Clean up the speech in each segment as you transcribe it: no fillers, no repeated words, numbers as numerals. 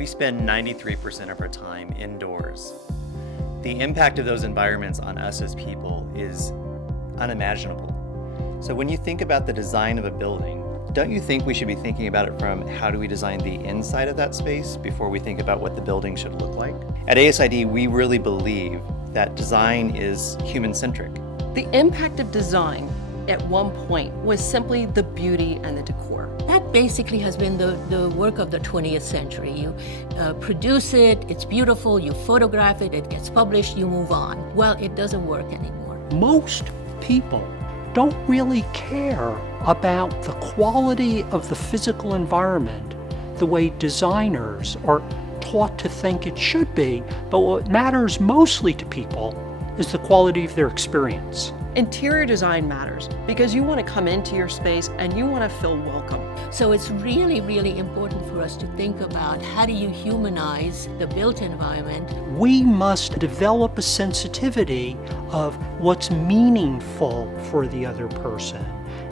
We spend 93% of our time indoors. The impact of those environments on us as people is unimaginable. So when you think about the design of a building, don't you think we should be thinking about it from how do we design the inside of that space before we think about what the building should look like? At ASID, we really believe that design is human-centric. The impact of design at one point was simply the beauty and the decor. That basically has been the work of the 20th century. You produce it, it's beautiful, you photograph it, it gets published, you move on. Well, it doesn't work anymore. Most people don't really care about the quality of the physical environment the way designers are taught to think it should be, but what matters mostly to people is the quality of their experience. Interior design matters because you want to come into your space and you want to feel welcome. So it's really, really important for us to think about how do you humanize the built environment. We must develop a sensitivity of what's meaningful for the other person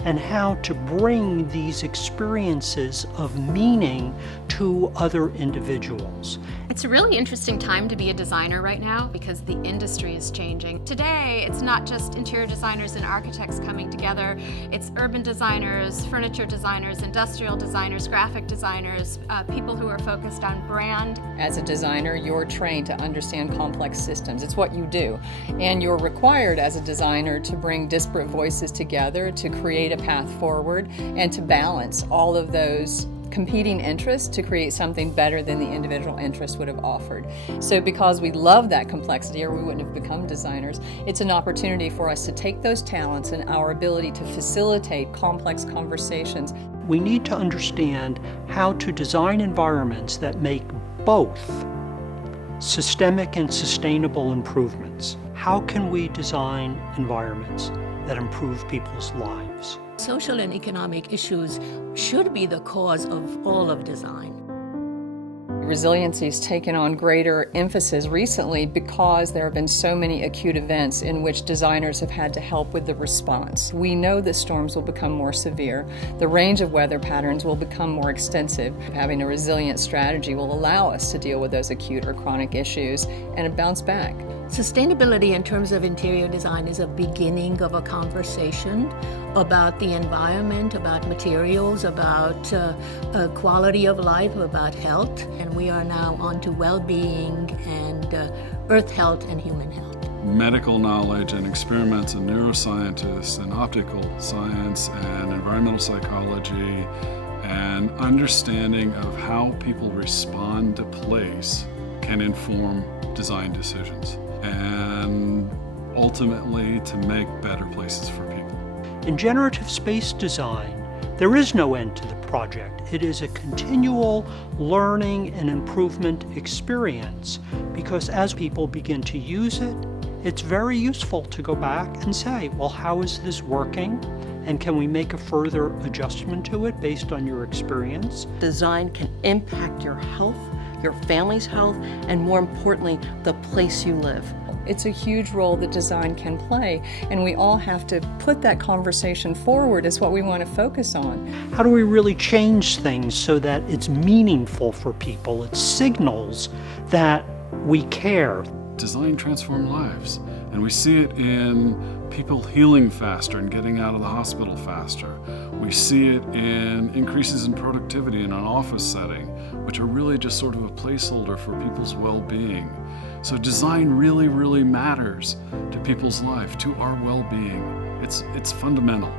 and how to bring these experiences of meaning to other individuals. It's a really interesting time to be a designer right now because the industry is changing. Today, it's not just interior designers and architects coming together. It's urban designers, furniture designers, industrial designers, graphic designers, people who are focused on brand. As a designer, you're trained to understand complex systems. It's what you do. And you're required as a designer to bring disparate voices together to create a path forward and to balance all of those competing interests to create something better than the individual interests would have offered. So because we love that complexity, or we wouldn't have become designers, it's an opportunity for us to take those talents and our ability to facilitate complex conversations. We need to understand how to design environments that make both systemic and sustainable improvements. How can we design environments that improve people's lives? Social and economic issues should be the cause of all of design. Resiliency has taken on greater emphasis recently because there have been so many acute events in which designers have had to help with the response. We know that storms will become more severe. The range of weather patterns will become more extensive. Having a resilient strategy will allow us to deal with those acute or chronic issues and bounce back. Sustainability in terms of interior design is a beginning of a conversation about the environment, about materials, about quality of life, about health. And we are now on to well-being and earth health and human health. Medical knowledge and experiments and neuroscientists and optical science and environmental psychology and understanding of how people respond to place can inform design decisions and ultimately to make better places for people. In generative space design, there is no end to the project. It is a continual learning and improvement experience because as people begin to use it, it's very useful to go back and say, well, how is this working? And can we make a further adjustment to it based on your experience? Design can impact your health, your family's health, and more importantly, the place you live. It's a huge role that design can play, and we all have to put that conversation forward as what we want to focus on. How do we really change things so that it's meaningful for people? It signals that we care. Design transforms lives, and we see it in people healing faster and getting out of the hospital faster. We see it in increases in productivity in an office setting, which are really just sort of a placeholder for people's well-being. So design really, really matters to people's life, to our well-being. It's fundamental.